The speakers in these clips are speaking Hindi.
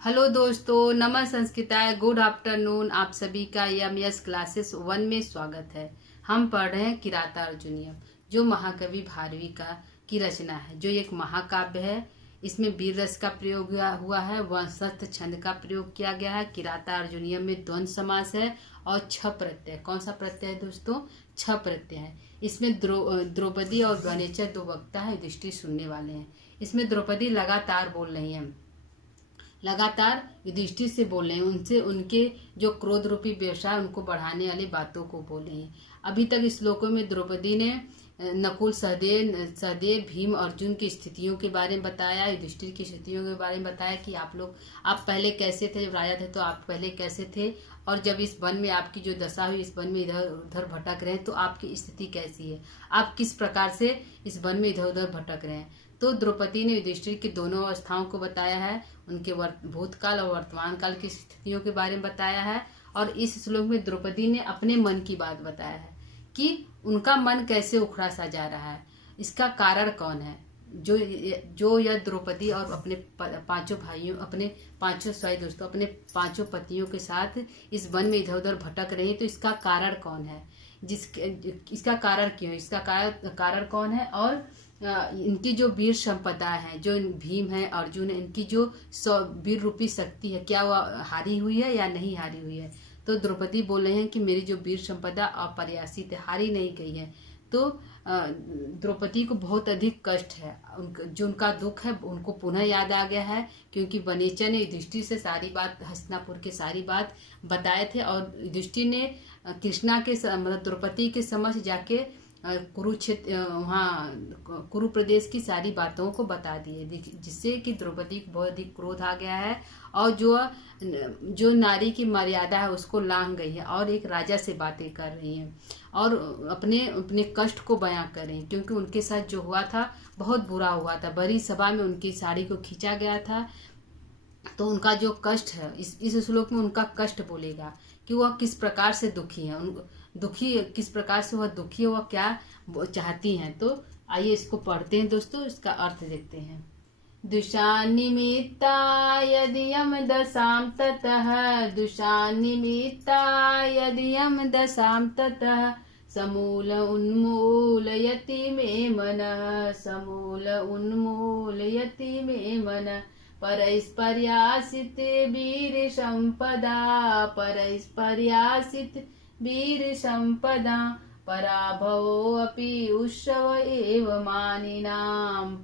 हेलो दोस्तों, नमः संस्कृताय, गुड आफ्टरनून। आप सभी का यस क्लासेस 1 में स्वागत है। हम पढ़ रहे हैं किराता अर्जुनीयम, जो महाकवि भारवी की रचना है, जो एक महाकाव्य है। इसमें वीर रस का प्रयोग हुआ है, वंशस्थ छंद का प्रयोग किया गया है। किराता अर्जुनीयम में द्वंद्व समास है और छ प्रत्यय। कौन सा प्रत्यय है दोस्तों? छ प्रत्यय है। इसमें द्रौपदी और गणेचर दो वक्ता है, युधिष्ठिर सुनने वाले हैं। इसमें द्रौपदी लगातार बोल रही है, लगातार युधिष्ठिर से बोल रहे हैं, उनसे उनके जो क्रोध रूपी व्यवसाय उनको बढ़ाने वाली बातों को बोले हैं। अभी तक इस श्लोकों में द्रौपदी ने नकुल, सहदेव, भीम, अर्जुन की स्थितियों के बारे में बताया, युधिष्ठिर की स्थितियों के बारे में बताया कि आप पहले कैसे थे, जब राजा थे तो आप पहले कैसे थे, और जब इस वन में आपकी जो दशा हुई, इस वन में इधर उधर भटक रहे हैं तो आपकी स्थिति कैसी है, आप किस प्रकार से इस वन में इधर उधर भटक रहे हैं। तो द्रौपदी ने युधिष्ठिर की दोनों अवस्थाओं को बताया है, उनके भूतकाल और वर्तमान काल की स्थितियों के बारे में बताया है। और इस श्लोक में द्रौपदी ने अपने मन की बात बताया है कि उनका मन कैसे उखड़ा सा जा रहा है, इसका कारण कौन है। जो यह द्रौपदी और अपने पांचों भाइयों, अपने पांचों पतियों के साथ इस वन में इधर उधर भटक रही है, तो इसका कारण कौन है, इसका कारण क्यों, इसका कारण कौन है। और इनकी जो वीर संपदा है, जो भीम है, अर्जुन है, इनकी जो वीर रूपी शक्ति है, क्या वह हारी हुई है या नहीं हारी हुई है। तो द्रौपदी बोल रहे हैं कि मेरी जो वीर संपदा अपर्यासित है, हारी नहीं गई है। तो द्रौपदी को बहुत अधिक कष्ट है, जो उनका दुख है उनको पुनः याद आ गया है, क्योंकि वनेचर ने युधिष्ठिर से सारी बात, हस्तिनापुर के सारी बात बताए थे, और युधिष्ठिर ने कृष्णा के मतलब द्रौपदी के समक्ष जाके कुरुक्षेत्र, वहाँ कुरु प्रदेश की सारी बातों को बता दिए, जिससे कि द्रौपदी को बहुत अधिक क्रोध आ गया है, और जो नारी की मर्यादा है उसको लांघ गई है, और एक राजा से बातें कर रही हैं, और अपने कष्ट को बयां कर रही हैं, क्योंकि उनके साथ जो हुआ था बहुत बुरा हुआ था। बड़ी सभा में उनकी साड़ी को खींचा गया था। तो उनका जो कष्ट है, इस श्लोक में उनका कष्ट बोलेगा कि वह किस प्रकार से दुखी है, दुखी किस प्रकार से वह दुखी है, वह क्या चाहती हैं। तो आइए इसको पढ़ते हैं दोस्तों, इसका अर्थ देखते हैं। दुशानिमित्ता यदियम दशाम ततः, दुशानिमित्ता यदियम दशाम ततः, समूल उन्मूलयति मे मनः, समूल उन्मूलयति मे मनः, परस्पर्यासित वीर संपदा, परस्पर्यासित वीर संपदा, पराभवोऽपि उत्सव एव मानिनां,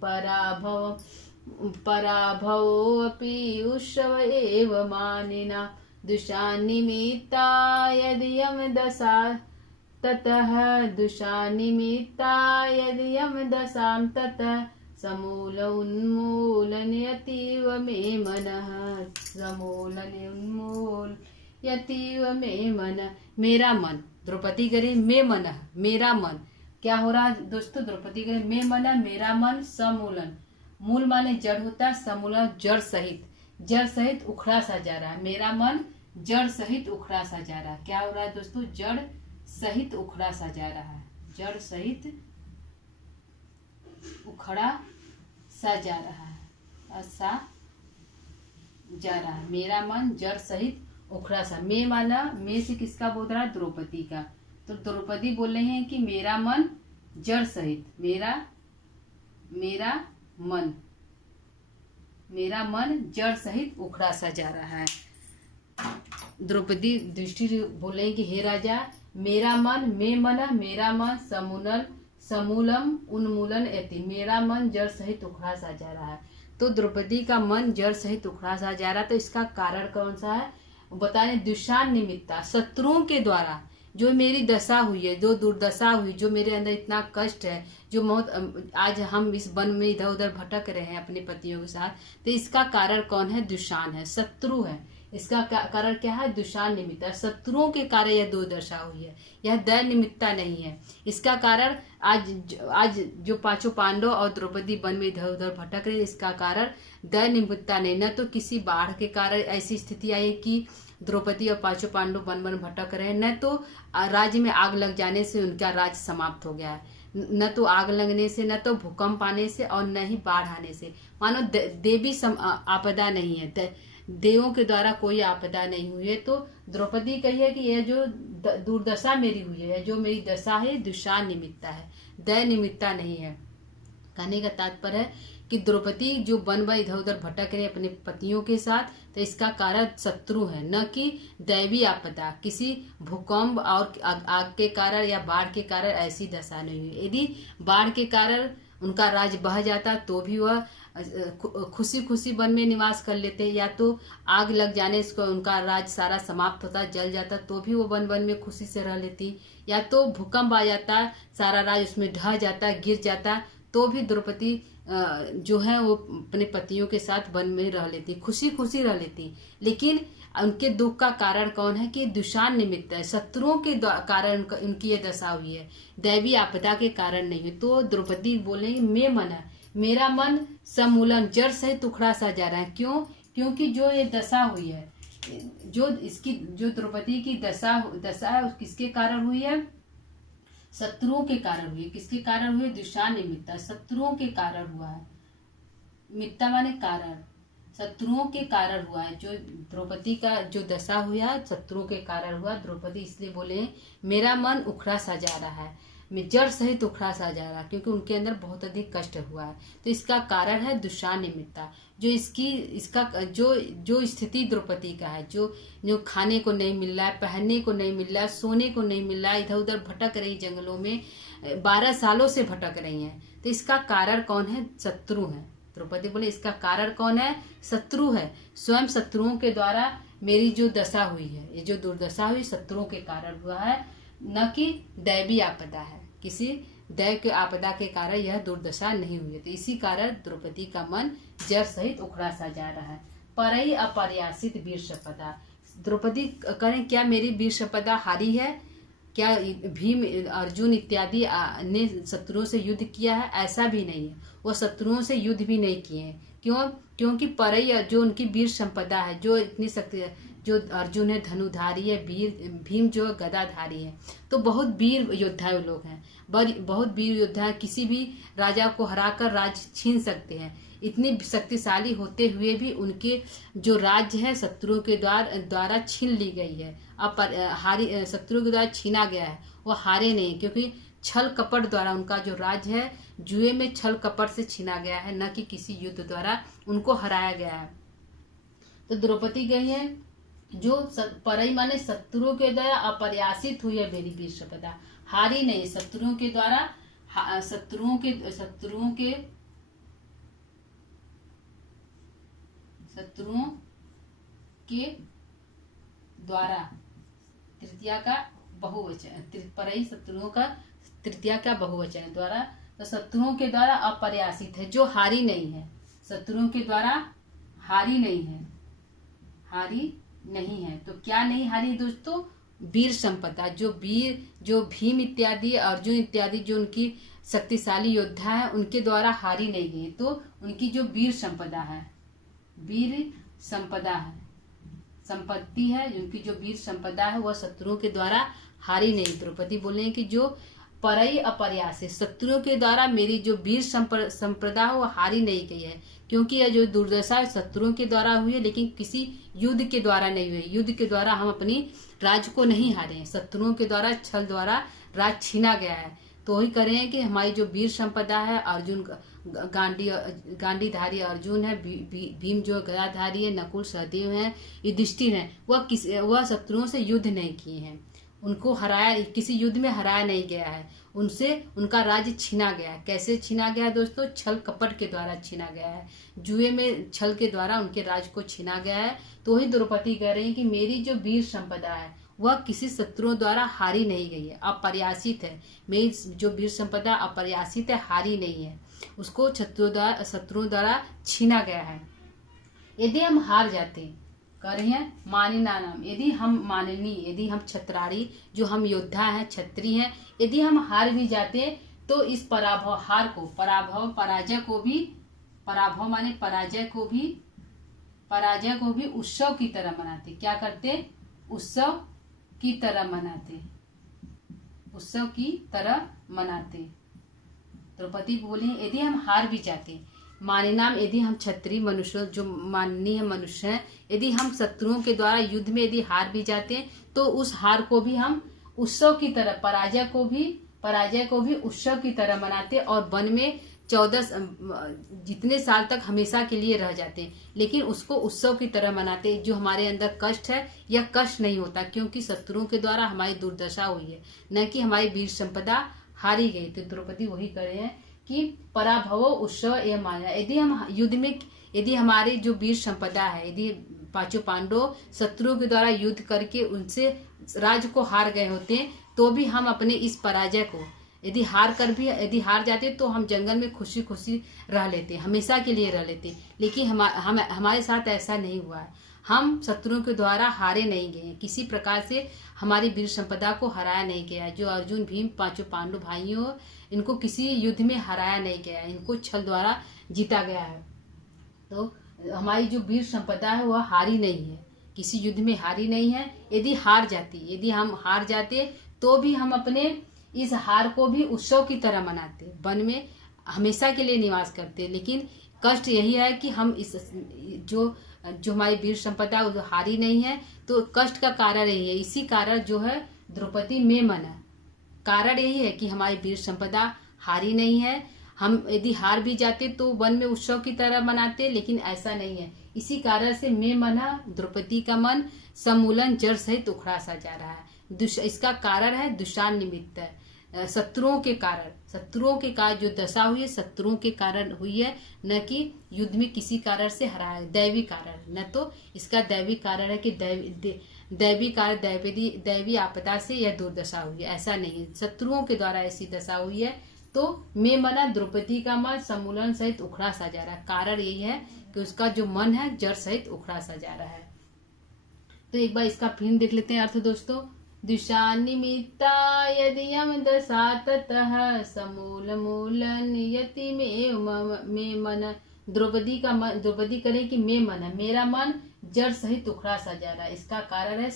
पराभवोऽपि उत्सव एव मानिना, दुशानिमित्ता यदियम दशा ततः, दुशानिमित्ता यदियम दशां ततः, समूल उन्मूलयतीव मे मनः, समूल उन्मूलयतीव मे मनः। मेरा मन, द्रौपदी करे मे मनः, मेरा मन क्या हो रहा है दोस्तों? द्रौपदी करे मे मनः, मेरा मन समूलन, मूल माने जड़ होता है, समूलन जड़ सहित उखड़ा सा जा रहा है। मेरा मन जड़ सहित उखड़ा सा जा रहा है। क्या हो रहा है दोस्तों? जड़ सहित उखड़ा सा जा रहा है, जड़ सहित उखड़ा सा जा रहा है, मेरा मन जड़ सहित उखड़ा सा। मैं माना, मैं से किसका बोल रहा है? द्रौपदी का। तो द्रौपदी बोल रहे हैं कि मेरा मन जड़ सहित, मेरा मन जड़ सहित उखड़ा सा जा रहा है। द्रौपदी युधिष्ठिर बोले हैं कि हे राजा, मेरा मन, मेरा मन समूलम उन्मूलन यति, मेरा मन जड़ सहित उखड़ा सा जा रहा है। तो द्रौपदी का मन जड़ सहित उखड़ा सा जा रहा है, तो इसका कारण कौन सा है बता रहे? दुशान निमित्ता, शत्रुओं के द्वारा जो मेरी दशा हुई है, जो दुर्दशा हुई, जो मेरे अंदर इतना कष्ट है, जो मौत, आज हम इस वन में इधर उधर भटक रहे हैं अपने पतियों के साथ, तो इसका कारण कौन है? दुशान है, शत्रु है। इसका कारण क्या है? दुशान निमित्ता, शत्रुओं के कारण यह दुर्दशा हुई है, यह दैव निमित्ता नहीं है। इसका कारण आज जो पांचों पांडव और द्रौपदी वन में इधर उधर भटक रहे, इसका कारण दैव निमित्ता नहीं। न तो किसी बाढ़ के कारण ऐसी स्थिति आई कि द्रौपदी और पांचों पांडव वन वन भटक रहे, न तो राज्य में आग लग जाने से उनका राज्य समाप्त हो गया है, न तो आग लगने से, न तो भूकंप आने से, और न ही बाढ़ आने से। मानो देवी आपदा नहीं है, देवों के द्वारा कोई आपदा नहीं हुई है। तो द्रौपदी कही है कि यह जो दुर्दशा मेरी हुई है, जो मेरी दशा है, दुषा निमित्ता है, दय निमित्ता नहीं है। कहने का तात्पर्य है कि द्रौपदी जो वन में इधर उधर भटक रहे अपने पतियों के साथ, तो इसका कारण शत्रु है, न कि दैवी आपदा, किसी भूकंप और आग के कारण या बाढ़ के कारण ऐसी दशा नहीं हुई। यदि बाढ़ के कारण उनका राज बह जाता तो भी वह खुशी खुशी वन में निवास कर लेते, या तो आग लग जाने से उनका राज सारा समाप्त होता, जल जाता, तो भी वो वन वन में खुशी से रह लेती, या तो भूकंप आ जाता, सारा राज उसमें ढह जाता, गिर जाता, तो भी द्रौपदी जो है वो अपने पतियों के साथ वन में रह लेती, खुशी खुशी रह लेती। लेकिन उनके दुख का कारण कौन है कि दुषान निमित्त है, शत्रुओं के कारण उनकी ये दशा हुई है, दैवी आपदा के कारण नहीं हुई। तो द्रौपदी बोलेंगे मैं मन है, मेरा मन समूलन जड़ सहित उखड़ा सा जा रहा है। क्यों? क्योंकि जो ये दशा हुई है, जो इसकी जो द्रौपदी की दशा है, किसके कारण हुई है? शत्रुओं के कारण हुई। किसके कारण हुई? दुषा निमित्ता, शत्रुओं के कारण हुआ है। मित्ता माने कारण, शत्रुओं के कारण हुआ है। जो द्रौपदी का जो दशा हुआ शत्रुओं के कारण हुआ। द्रौपदी इसलिए बोले मेरा मन उखड़ा सा जा रहा है, मैं जड़ सहित उखड़ा सा जा रहा है, क्योंकि उनके अंदर बहुत अधिक कष्ट हुआ है। तो इसका कारण है दुषा निमित्ता। जो इसका जो स्थिति द्रौपदी का है, जो खाने को नहीं मिल रहा है, पहनने को नहीं मिल रहा है, सोने को नहीं मिल रहा है, इधर उधर भटक रही जंगलों में, 12 सालों से भटक रही हैं। तो इसका कारण कौन है? शत्रु है। द्रौपदी बोले इसका कारण कौन है? शत्रु है। स्वयं शत्रुओं के द्वारा मेरी जो दशा हुई है, ये जो दुर्दशा हुई शत्रुओं के कारण हुआ है, न कि दैवी आपदा है। किसी दैव के आपदा के कारण यह दुर्दशा नहीं हुई। तो इसी कारण द्रौपदी का मन जड़ सहित उखड़ा सा जा रहा है। परई अपर्यासित वीर संपदा। द्रौपदी करें क्या मेरी वीर संपदा हारी है क्या? भीम अर्जुन इत्यादि ने शत्रुओं से युद्ध किया है? ऐसा भी नहीं है, वो शत्रुओं से युद्ध भी नहीं किए हैं। क्यों? क्योंकि परई जो उनकी वीर संपदा है, जो इतनी शक्ति, जो अर्जुन है धनुधारी है, भीम जो गदाधारी है, तो बहुत वीर योद्धा लोग हैं, बहुत वीर योद्धा है, किसी भी राजा को हराकर राज छीन सकते हैं। इतनी शक्तिशाली होते हुए भी उनके जो राज्य है शत्रुओं के द्वारा छीन ली गई है। अब शत्रुओं के द्वारा छीना गया है, वो हारे नहीं, क्योंकि छल कपट द्वारा उनका जो राज्य है जुए में छल कपट से छीना गया है, न कि किसी युद्ध द्वारा उनको हराया गया है। तो द्रौपदी गई है जो परई माने शत्रुओं के द्वारा अपर्यासित हुई है मेरी वीर संपदा, हारी नहीं। शत्रुओं के द्वारा शत्रुओं के द्वारा तृतीया का बहुवचन, परई शत्रुओं का तृतीया का बहुवचन द्वारा, तो शत्रुओं के द्वारा अपर्यासित है, जो हारी नहीं है। शत्रुओं के द्वारा हारी नहीं है। तो क्या नहीं हारी दोस्तों? वीर संपदा। जो भीम इत्यादि, अर्जुन इत्यादि जो उनकी शक्तिशाली योद्धा है, उनके द्वारा हारी नहीं गई। तो उनकी जो वीर संपदा है, संपत्ति है, उनकी जो वीर संपदा है वह शत्रुओं के द्वारा हारी नहीं। द्रौपदी बोले हैं कि जो परई अपर्यासित, शत्रुओं के द्वारा मेरी जो वीर संपदा है वो हारी नहीं गई है, क्योंकि यह जो दुर्दशा शत्रुओं के द्वारा हुई है, लेकिन किसी युद्ध के द्वारा नहीं हुई। युद्ध के द्वारा हम अपनी राज्य को नहीं हारे, शत्रुओं के द्वारा छल द्वारा राज छीना गया है। तो वही करें कि हमारी जो वीर संपदा है, अर्जुन गांडीधारी अर्जुन है, भीम जो गदाधारी है, नकुल सहदेव है, युधिष्ठिर है, वह शत्रुओं से युद्ध नहीं किए हैं, उनको हराया, किसी युद्ध में हराया नहीं गया है, उनसे उनका राज्य छीना गया है। कैसे छीना गया है दोस्तों? छल कपट के द्वारा छीना गया है, जुए में छल के द्वारा उनके राज्य को छीना गया है। तो वही द्रौपदी कह रही है कि मेरी जो वीर संपदा है वह किसी शत्रुओं द्वारा हारी नहीं गई है, अपर्यासित है। मेरी जो वीर संपदा अपर्यासित है, हारी नहीं है, उसको शत्रुओं द्वारा छीना गया है। यदि हम हार जाते, कह रही है मानिना नाम, यदि हम छत्रारी, जो हम योद्धा हैं, छत्री हैं, यदि हम हार भी जाते तो इस पराजय को भी उत्सव की तरह मनाते। क्या करते? उत्सव की तरह मनाते। द्रौपदी बोली यदि हम हार भी जाते, मानिनाम यदि हम क्षत्रिय मनुष्य जो माननीय मनुष्य हैं, यदि हम शत्रुओं के द्वारा युद्ध में यदि हार भी जाते हैं तो उस हार को भी हम उत्सव की तरह, पराजय को भी उत्सव की तरह मनाते और वन में 14 जितने साल तक हमेशा के लिए रह जाते हैं, लेकिन उसको उत्सव की तरह मनाते। जो हमारे अंदर कष्ट है यह कष्ट नहीं होता, क्योंकि शत्रुओं के द्वारा हमारी दुर्दशा हुई है, न कि हमारी वीर संपदा हारी गई। तो द्रौपदी वही करे हैं कि पराभवो उत्सव यह माना। यदि हम युद्ध में, यदि हमारी जो वीर संपदा है, यदि पांचों पांडव शत्रुओं के द्वारा युद्ध करके उनसे राज्य को हार गए होते हैं, तो भी हम अपने इस पराजय को यदि हार जाते तो हम जंगल में खुशी खुशी रह लेते, हमेशा के लिए रह लेते। लेकिन हमारे साथ ऐसा नहीं हुआ है। हम शत्रुओं के द्वारा हारे नहीं गए, किसी प्रकार से हमारी वीर संपदा को हराया नहीं गया। जो अर्जुन भीम पांचों पांडव भाइयों, इनको किसी युद्ध में हराया नहीं गया, इनको छल द्वारा जीता गया है। तो हमारी जो वीर संपदा है वह हारी नहीं है, किसी युद्ध में हारी नहीं है। यदि हम हार जाते तो भी हम अपने इस हार को भी उत्सव की तरह मनाते, वन में हमेशा के लिए निवास करते। लेकिन कष्ट यही है कि हम इस जो हमारी वीर संपदा वो हारी नहीं है, तो कष्ट का कारण यही है। इसी कारण जो है द्रौपदी में मना, कारण यही है कि हमारी वीर संपदा हारी नहीं है। हम यदि हार भी जाते तो वन में उत्सव की तरह मनाते, लेकिन ऐसा नहीं है। इसी कारण से मैं मना, द्रौपदी का मन समूलन जड़ सहित उखड़ा सा जा रहा है। इसका कारण है दुशान निमित्त, शत्रुओं के कारण जो दशा हुई है शत्रुओं के कारण हुई है, न कि युद्ध में किसी कारण से हराया, दैवी कारण। न तो इसका दैवी कारण है कि दैवी आपदा से यह दुर्दशा हुई है, ऐसा नहीं, शत्रुओं के द्वारा ऐसी दशा हुई है। तो मैं मना, द्रौपदी का मन समूलन सहित उखड़ा सा जा रहा है। कारण यही है कि उसका जो मन है जड़ सहित उखड़ा सा जा रहा है। तो एक बार इसका फिल्म देख लेते हैं अर्थ दोस्तों। दुशानिमित्ता यदियम दशा ततः समूल मूल नियति में मन। द्रौपदी करे कि मैं मन है, मेरा मन जड़ सहित उखड़ा सा जा रहा है। इसका कारण है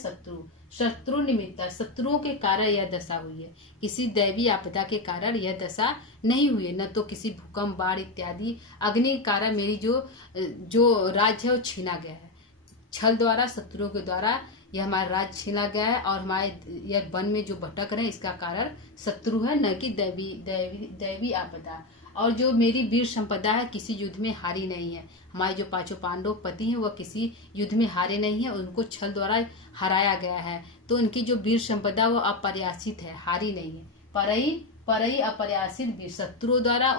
शत्रु निमित्ता, शत्रुओं के कारण यह दशा हुई है, किसी दैवी आपदा के कारण यह दशा नहीं हुई है। न तो किसी भूकंप, बाढ़ इत्यादि अग्नि के कारण मेरी जो राज्य है वो छीना गया है। छल द्वारा, शत्रुओं के द्वारा यह हमारा राज्य छीना गया है, और हमारे यह वन में जो भटक रहे हैं इसका कारण शत्रु है, न कि दैवी आपदा। और जो मेरी वीर संपदा है किसी युद्ध में हारी नहीं है। हमारे जो पांचों पांडव पति हैं वह किसी युद्ध में हारे नहीं है, उनको छल द्वारा हराया गया है। तो उनकी जो वीर संपदा वो अपर्यासित है, हारी नहीं है। परई अपर्यासित वीर, शत्रुओं द्वारा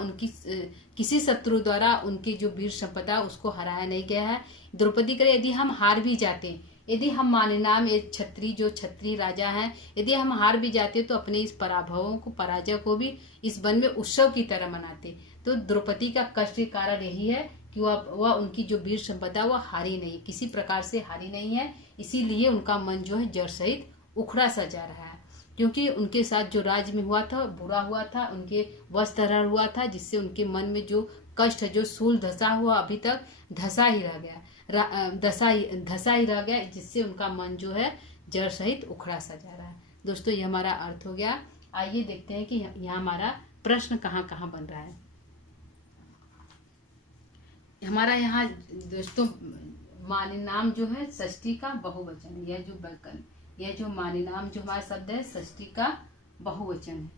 किसी शत्रु द्वारा उनकी जो वीर संपदा उसको हराया नहीं गया है। द्रौपदी करे यदि हम हार भी जाते, यदि हम मानिनाम क्षत्रिय राजा हैं, यदि हम हार भी जाते तो अपने इस पराजय को भी इस वन में उत्सव की तरह मनाते। तो द्रौपदी का कष्ट के कारण यही है कि वह उनकी जो वीर संपदा वह हारी नहीं, किसी प्रकार से हारी नहीं है। इसीलिए उनका मन जो है जड़ सहित उखड़ा सा जा रहा है, क्योंकि उनके साथ जो राज्य में हुआ था बुरा हुआ था, उनके वस्त्रहरण हुआ था, जिससे उनके मन में जो कष्ट है, जो सूल धसा हुआ अभी तक धसा ही रह गया, जिससे उनका मन जो है जड़ सहित उखड़ा सा जा रहा है। दोस्तों ये हमारा अर्थ हो गया। आइए देखते हैं कि यहाँ हमारा प्रश्न कहाँ कहाँ बन रहा है। हमारा यहाँ दोस्तों मानिनाम जो है षष्ठी का बहुवचन है। यह जो मानिनाम जो हमारा शब्द है षष्ठी का बहुवचन है,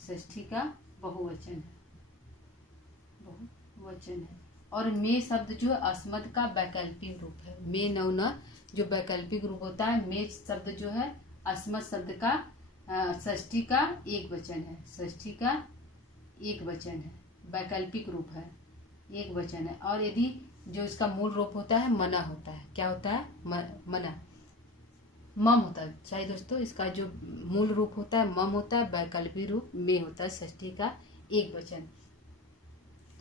षष्ठी का बहुवचन है। और मे शब्द जो है अस्मद का वैकल्पिक रूप है। मे नौन जो वैकल्पिक रूप होता है, मे शब्द जो है अस्मद शब्द का षष्ठी का एक वचन है, षष्ठी का एक वचन है, वैकल्पिक रूप है, एक वचन है। और यदि जो इसका मूल रूप होता है मना होता है, क्या होता है मना, मम होता है। सही दोस्तों, इसका जो मूल रूप होता है मम होता है, वैकल्पिक रूप में होता है, षष्ठी का एक वचन।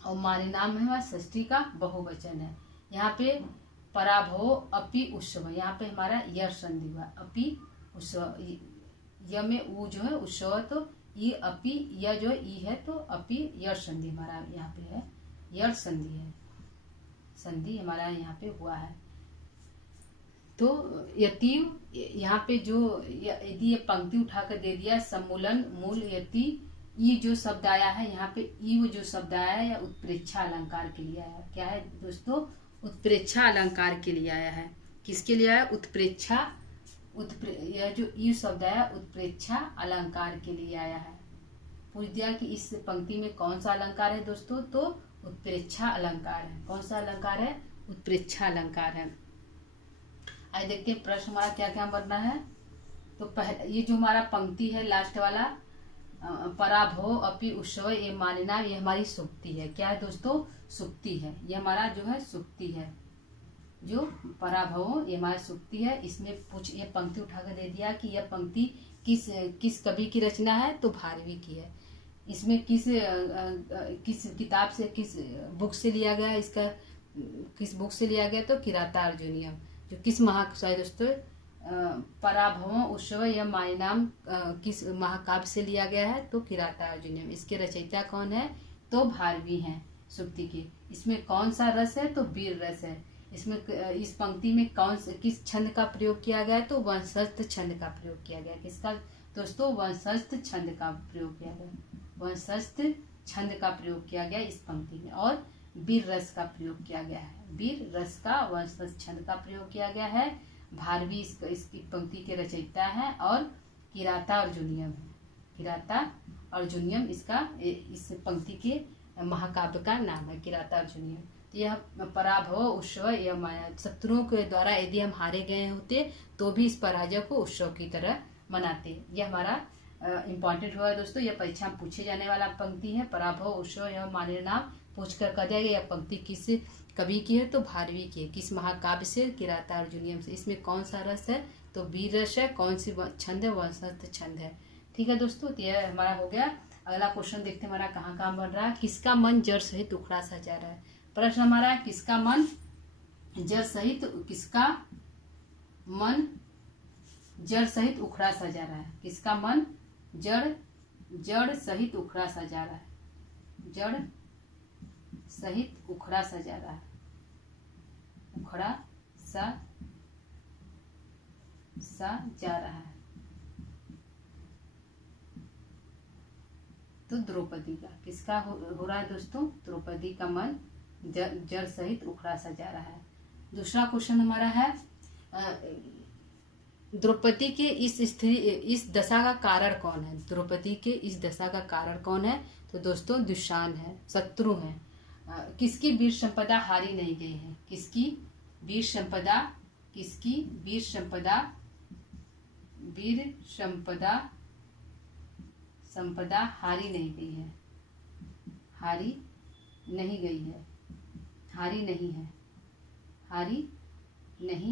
और मानिनाम है षष्ठी का बहुवचन है। यहाँ पे पराभव अपि उत्सव, यहाँ पे हमारा यर संधि हुआ, अपि उत्सव, य में उ जो है उत्सव, तो ये अपि य जो है ई है, तो अपि यर संधि हमारा यहाँ पे है, यर संधि है, संधि हमारा यहाँ पे हुआ है। तो यति यहाँ पे जो यदि ये पंक्ति उठाकर दे दिया समूलन मूल यति ये जो शब्द आया है यहाँ पे, ई वो जो शब्द आया है या उत्प्रेक्षा अलंकार के लिए आया है। क्या है दोस्तों? उत्प्रेक्षा अलंकार के लिए आया है। किसके लिए आया? उत्प्रेक्षा, यह जो ई शब्द आया उत्प्रेक्षा अलंकार के लिए आया है। पूछ दिया कि इस पंक्ति में कौन सा अलंकार है दोस्तों, तो उत्प्रेक्षा अलंकार है। कौन सा अलंकार है? उत्प्रेक्षा अलंकार है। आइए देखते हैं प्रश्न हमारा क्या क्या बनना है। तो पहले ये जो हमारा पंक्ति है लास्ट वाला, पराभव अपि उत्सव ये मानिना, ये हमारी सुक्ति है। क्या है दोस्तों? सुक्ति है। ये हमारा जो है सुक्ति है। जो पराभव ये हमारी सुक्ति है। इसमें ये पंक्ति उठाकर दे दिया कि यह पंक्ति किस कवि की रचना है, तो भारवी की है। इसमें किस किताब से, किस बुक से लिया गया, इसका किस बुक से लिया गया, तो किराता अर्जुनियम। जो किस दोस्तों पराभव उत्सव या मायनाम किस महाकाव्य से लिया गया है, तो किराता अर्जुनियम। इसके रचयिता कौन है, तो भारवी हैं सुक्ति के। इसमें कौन सा रस है, तो वीर रस है। इसमें इस पंक्ति में किस छंद का प्रयोग किया गया है, तो वंशस्थ छंद का प्रयोग किया गया। किसका दोस्तों? वंशस्थ छंद का प्रयोग किया गया। वंशस्थ छंद का प्रयोग किया गया इस पंक्ति में, और वीर रस का प्रयोग किया गया है। वीर रस का वंशस्थ छंद का प्रयोग किया गया है। भारवी इसकी पंक्ति के रचयिता है, और किराता अर्जुनियम है। किराता अर्जुनियम इसका इस पंक्ति के महाकाव्य का नाम है, किराता अर्जुनियम। तो यह पराभव उत्सव यह माया, शत्रुओं के द्वारा यदि हम हारे गए होते तो भी इस पराजय को उत्सव की तरह मनाते। यह हमारा इम्पॉर्टेंट हुआ दोस्तों। यह परीक्षा में पूछे जाने वाला पंक्ति है। पराभव उत्सव यह माने नाम पूछ कर कह जाएगा यह पंक्ति किस कवि की है, तो भारवी की है। किस महाकाव्य से? किराता अर्जुनियम से। इसमें कौन सा रस है, तो वीर रस है। कौन सी छंद है? वंशस्थ छंद है। ठीक है दोस्तों, तो यह हमारा हो गया। अगला क्वेश्चन देखते हैं हमारा कहाँ कहाँ बन रहा है। किसका मन जड़ सहित उखड़ा सा जा रहा है? प्रश्न हमारा है किसका मन जड़ सहित, किसका मन जड़ सहित उखड़ा सा जा रहा है? किसका मन जड़ सहित उखड़ा सा जा रहा है? जड़ सहित उखड़ा सा जा रहा है। उखड़ा सा जा रहा है, तो द्रौपदी का। किसका हो रहा है दोस्तों? द्रौपदी का मन जड़ सहित उखड़ा सा जा रहा है। दूसरा क्वेश्चन हमारा है द्रौपदी के इस दशा का कारण कौन है? द्रौपदी के इस दशा का कारण कौन है? तो दोस्तों दुशान है, शत्रु है। किसकी वीर संपदा हारी नहीं गई है? किसकी वीर संपदा हारी नहीं गई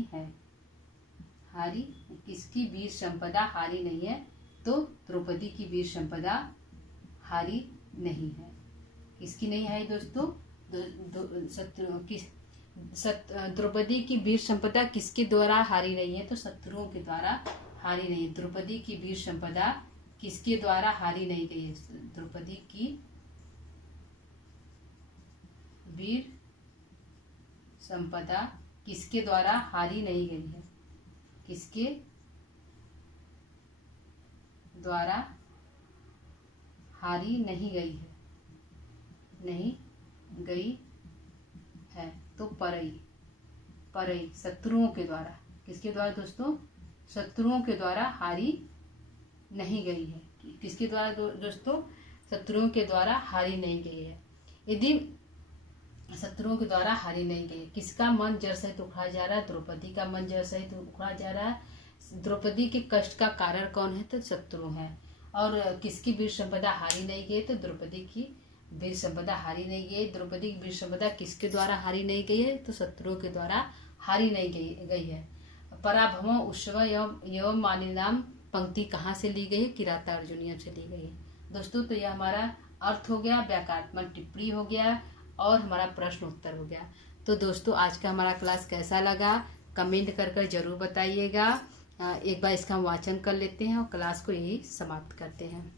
है। हारी किसकी वीर संपदा हारी नहीं है? तो द्रौपदी की वीर संपदा हारी नहीं है। किसकी नहीं है दोस्तों? द्रौपदी की वीर संपदा किसके द्वारा हारी नहीं है? तो शत्रुओं के द्वारा हारी नहीं है। द्रौपदी की वीर संपदा किसके द्वारा हारी नहीं गई है? द्रौपदी की वीर संपदा किसके द्वारा हारी नहीं गई है? किसके द्वारा हारी नहीं गई है, तो परई शत्रुओं के द्वारा। किसके द्वारा दोस्तों? शत्रुओं के द्वारा हारी नहीं गई है। किसके द्वारा दोस्तों? शत्रुओं के द्वारा हारी नहीं गई है। यदि शत्रुओं के द्वारा हारी नहीं गई, किसका मन जड़ सहित उखड़ा जा रहा है? द्रौपदी का मन जड़ सहित उखड़ा जा रहा है। द्रौपदी के कष्ट का कारण कौन है? तो शत्रु है। और किसकी वीर संपदा हारी नहीं गई? तो द्रौपदी की वीर संपदा हारी नहीं गई। द्रौपदी की वीर संपदा किसके द्वारा हारी नहीं गई है? तो शत्रुओं के द्वारा हारी नहीं गई है। पराभव उत्सव एवं मानिनाम पंक्ति कहाँ से ली गई है? किराता अर्जुनियम से ली गई है दोस्तों। तो यह हमारा अर्थ हो गया, व्याकरणात्मक टिप्पणी हो गया, और हमारा प्रश्न उत्तर हो गया। तो दोस्तों आज का हमारा क्लास कैसा लगा कमेंट कर जरूर बताइएगा। एक बार इसका हम वाचन कर लेते हैं और क्लास को यही समाप्त करते हैं।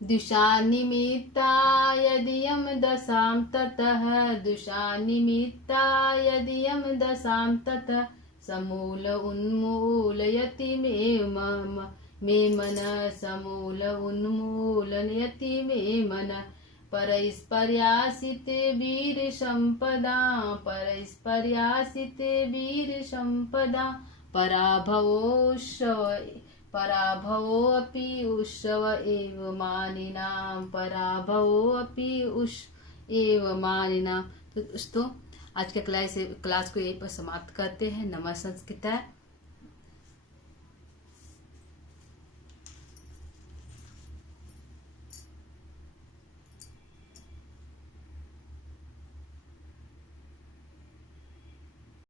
दुशानिमित्ता यदियम दशाम ततः, दुशानिमित्ता यदियम दशाम ततः, समूल उन्मूलयति मे मन समूल उन्मूलन यति मे मन परस्पर्यासिते वीर संपदा परस्पर्यासिते वीर संपदा पराभवोऽपि उत्सव एव मानिनां पराभवोऽपि एव मानिनां। तो दोस्तों आज के क्लास को यहीं पर समाप्त करते हैं। नमः संस्कृताय।